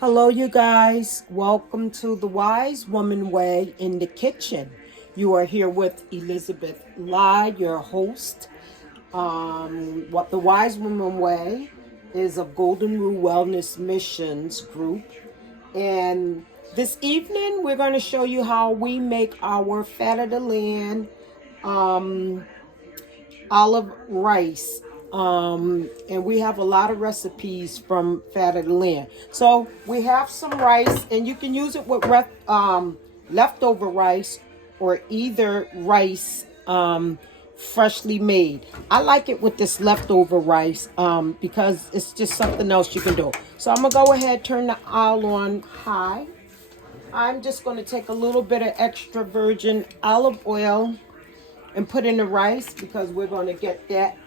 Hello, you guys. Welcome to the Wise Woman Way in the kitchen. You are here with Elizabeth Lai, your host. What the Wise Woman Way is a Golden Rule Wellness Missions group. And this evening, we're going to show you how we make our fat of the land olive rice. And we have a lot of recipes from fat of the land. So we have some rice, and you can use it with leftover rice or either rice freshly made. I like it with this leftover rice because it's just something else you can do. So I'm gonna go ahead, turn the oil on high. I'm just going to take a little bit of extra virgin olive oil and put in the rice because we're going to get that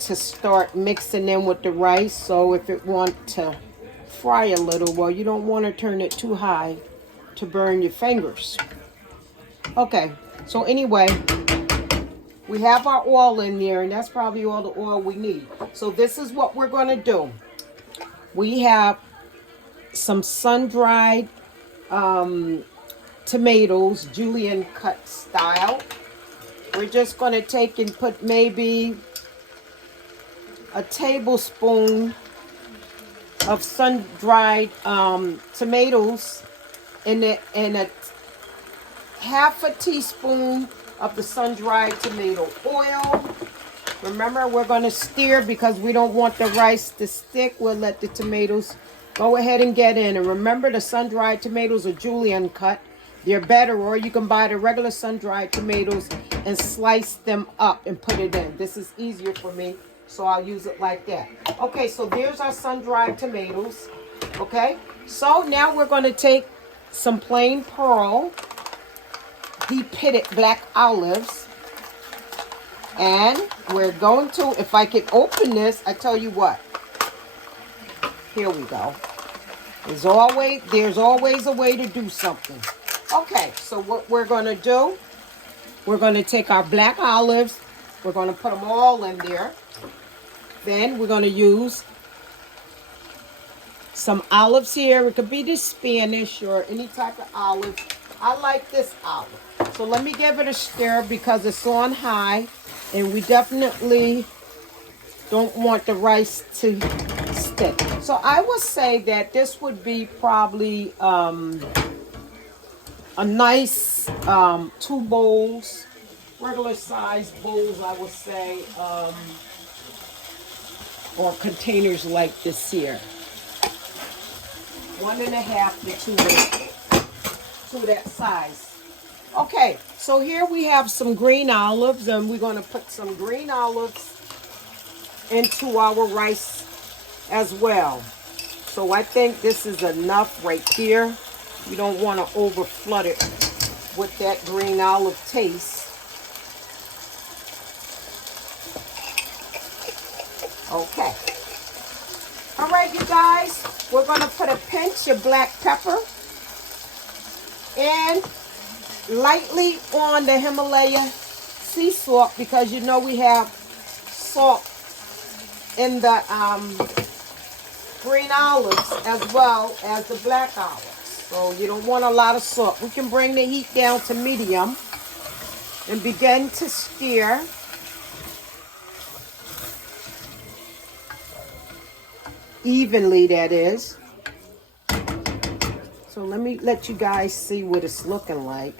to start mixing in with the rice. So if it want to fry a little, well, you don't want to turn it too high to burn your fingers. Okay, so anyway, we have our oil in there, and that's probably all the oil we need. So this is what we're going to do. We have some sun-dried tomatoes, julienne cut style. We're just going to take and put maybe a tablespoon of sun-dried tomatoes in it, and a half a teaspoon of the sun-dried tomato oil. Remember, we're going to stir because we don't want the rice to stick. We'll let the tomatoes go ahead and get in. And remember, the sun-dried tomatoes are julienne cut. They're better, or you can buy the regular sun-dried tomatoes and slice them up and put it in. This is easier for me, so I'll use it like that. Okay, so there's our sun-dried tomatoes. Okay, so now we're going to take some plain pearl, de-pitted black olives, and we're going to, if I can open this, I tell you what. Here we go. There's always a way to do something. Okay, so what we're going to do, we're going to take our black olives, we're going to put them all in there. Then we're going to use some olives here. It could be the Spanish or any type of olive. I like this olive. So let me give it a stir because it's on high, and we definitely don't want the rice to stick. So I would say that this would be probably a nice 2 bowls, regular size bowls, I would say, or containers like this here. 1.5 to 2 that size. Okay, so here we have some green olives, and we're going to put some green olives into our rice as well. So I think this is enough right here. You don't want to over flood it with that green olive taste. Okay. All right, you guys, we're going to put a pinch of black pepper and lightly on the Himalaya sea salt, because you know we have salt in the green olives as well as the black olives. So you don't want a lot of salt. We can bring the heat down to medium and begin to stir. Evenly, that is. So let me let you guys see what it's looking like.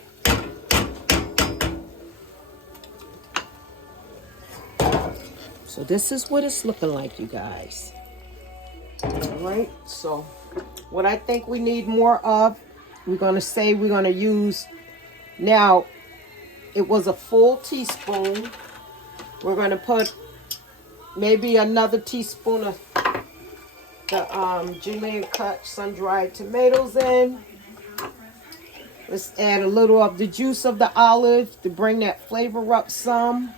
So this is what it's looking like, you guys. All right, so what I think we need more of, we're going to use, now it was a full teaspoon. We're going to put maybe another teaspoon of the julienne cut sun-dried tomatoes in. Let's add a little of the juice of the olive to bring that flavor up some.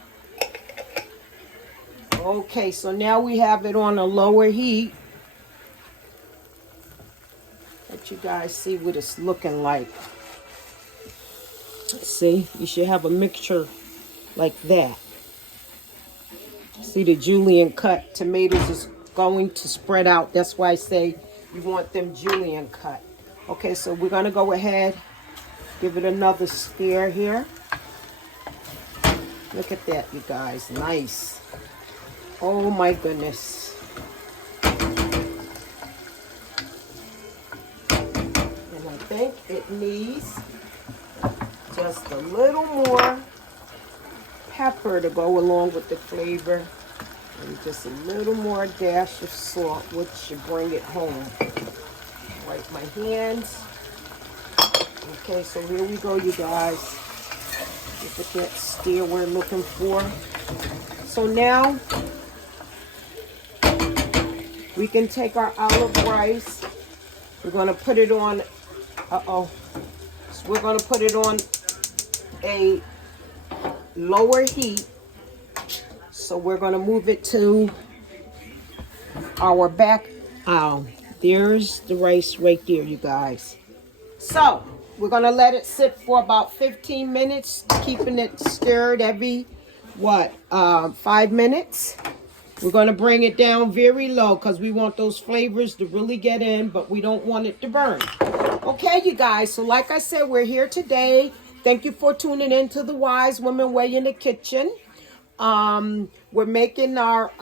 Okay, so now we have it on a lower heat. Let you guys see what it's looking like. See, you should have a mixture like that. See, the julienne cut tomatoes is going to spread out. That's why I say You want them julienne cut. Okay, so we're gonna go ahead, give it another stir here. Look at that, you guys, nice. Oh my goodness. And I think it needs just a little more pepper to go along with the flavor. And just a little more dash of salt, which should bring it home. Wipe my hands. Okay, so here we go, you guys. Look at that stir we're looking for. So now we can take our olive rice. We're gonna put it on, so we're gonna put it on a lower heat. So we're gonna move it to our back. There's the rice right there, you guys. So we're gonna let it sit for about 15 minutes, keeping it stirred every, 5 minutes. We're gonna bring it down very low because we want those flavors to really get in, but we don't want it to burn. Okay, you guys, so like I said, we're here today. Thank you for tuning in to the Wise Women Way in the Kitchen. We're making our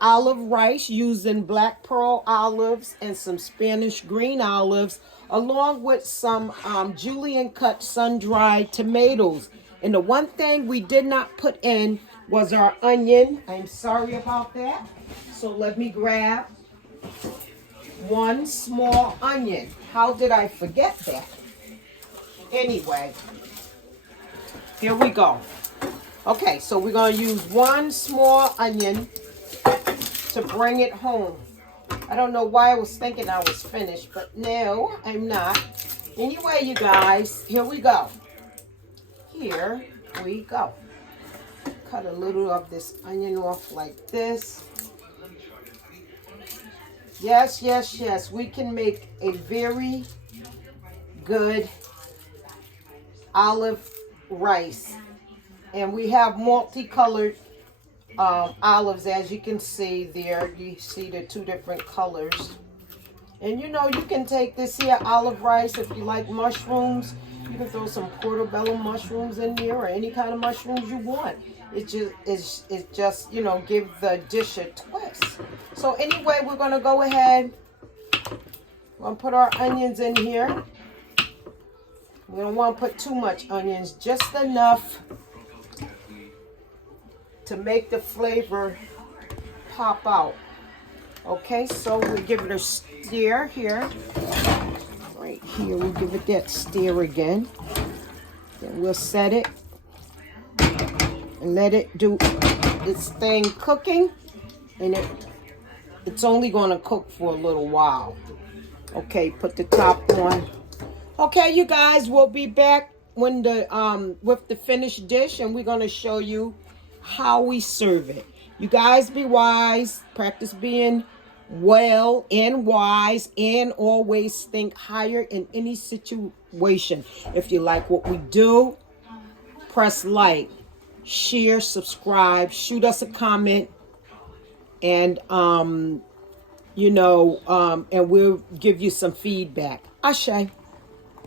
olive rice using black pearl olives and some Spanish green olives, along with some julienne cut sun-dried tomatoes. And the one thing we did not put in was our onion. I'm sorry about that. So let me grab one small onion. How did I forget that? Anyway, here we go. Okay, so we're going to use one small onion to bring it home. I don't know why I was thinking I was finished, but no, I'm not. Anyway, you guys, here we go. Here we go. Cut a little of this onion off like this. Yes, yes, yes. We can make a very good olive rice. And we have multicolored olives, as you can see there. You see the two different colors. And you know, you can take this here olive rice if you like mushrooms. You can throw some portobello mushrooms in there or any kind of mushrooms you want. It's just, you know, give the dish a twist. So anyway, we're going to go ahead. We're going to put our onions in here. We don't want to put too much onions, just enough to make the flavor pop out. Okay, so we'll give it a stir here. Right here, we'll give it that stir again. Then we'll set it and let it do its thing cooking. And it's only going to cook for a little while. Okay, put the top on. Okay, you guys, we'll be back when with the finished dish, and we're going to show you how we serve it. You guys be wise, practice being well and wise, and always think higher in any situation. If you like what we do, press like, share, subscribe, shoot us a comment, and and we'll give you some feedback. Ashe.